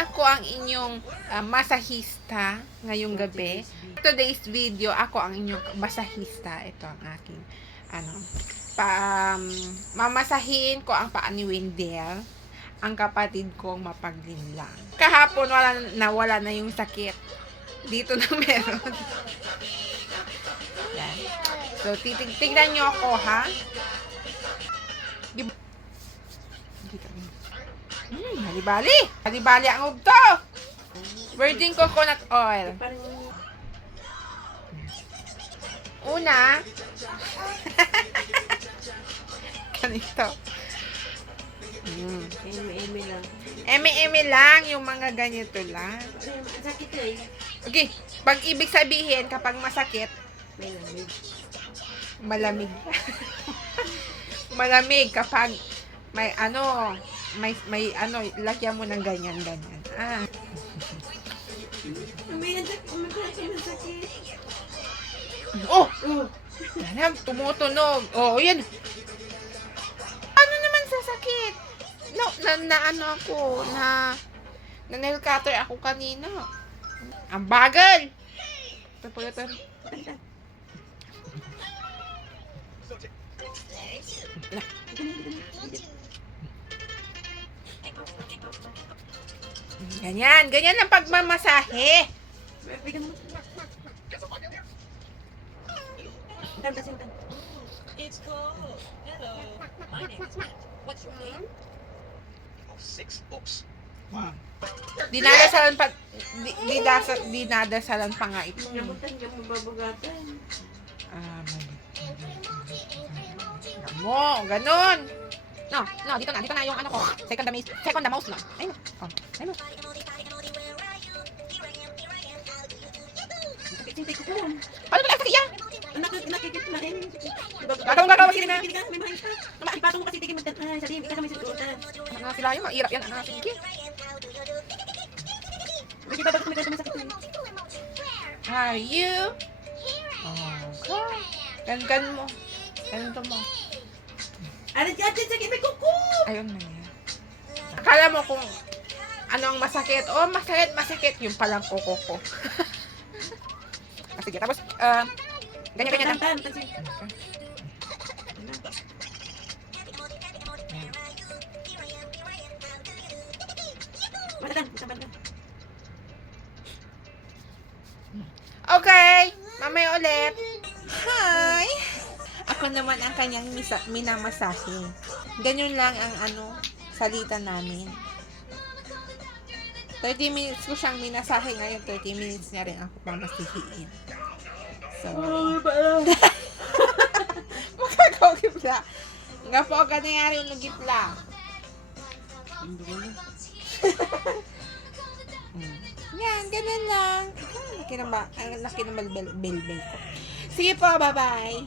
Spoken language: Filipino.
ako ang inyong masahista ngayong gabi. Today's video, ako ang inyong masahista. Ito ang aking, mamasahin ko ang paa ni Wendell, ang kapatid kong mapaglinlang. Kahapon, wala na yung sakit. Dito na meron. Yan. So, tignan nyo ako, ha? Halibali! Halibali ang ugto! Virgin coconut oil. Una, ganito. Eme lang. Eme lang, yung mga ganito lang. Sakit eh. Okay, pag ibig sabihin, kapag masakit, May lamig. malamig. Malamig kapag may lagyan mo ng ganyan. Ah. May sakit. Oh! Yan, tumutunog. Oh, yan. Ano naman sa sakit? No, na nail cutter ako kanina. Ang bagal! Ito. Ganyan ang pagmamasahe. It's cold. Hello. My name is Matt. What's your name? 6 books. Dinadasalan pa nga ito. Namutan niya mababagatan. Ganun. No, dito na yung ano ko. Second the mouse na. Ayun. Ayun. Sakit ko po. Ano ba sakit yan? Nakikit na rin. Gagawin sila na. May mahal pa. Ipatong mo kasi tigil magtatay. Sa tingin, ikaw na may susutan. Ano sila yung mairap yan. Sige. Kasi babag kami ganito masakit na. Are you? Okay. Gan mo. Ganito mo. Arit ka, sakit may kuko. Ayun na yan. Akala mo kung ano ang masakit. Oh, masakit. Yung palang kuko ko. Sige, tapos, ganyan. Okay, mamaya ulit. Hi! Ako naman ang kanyang minamasahe. Ganyan lang ang salita namin. 30 minutes ko siyang minasahe ngayon, 30 minutes niya rin ako pang masihiin. So, magkakaw gipla. Nga po, ka nangyari yung gipla. Yan, ganun lang. Ang laki ng bell ko. Sige po, bye-bye.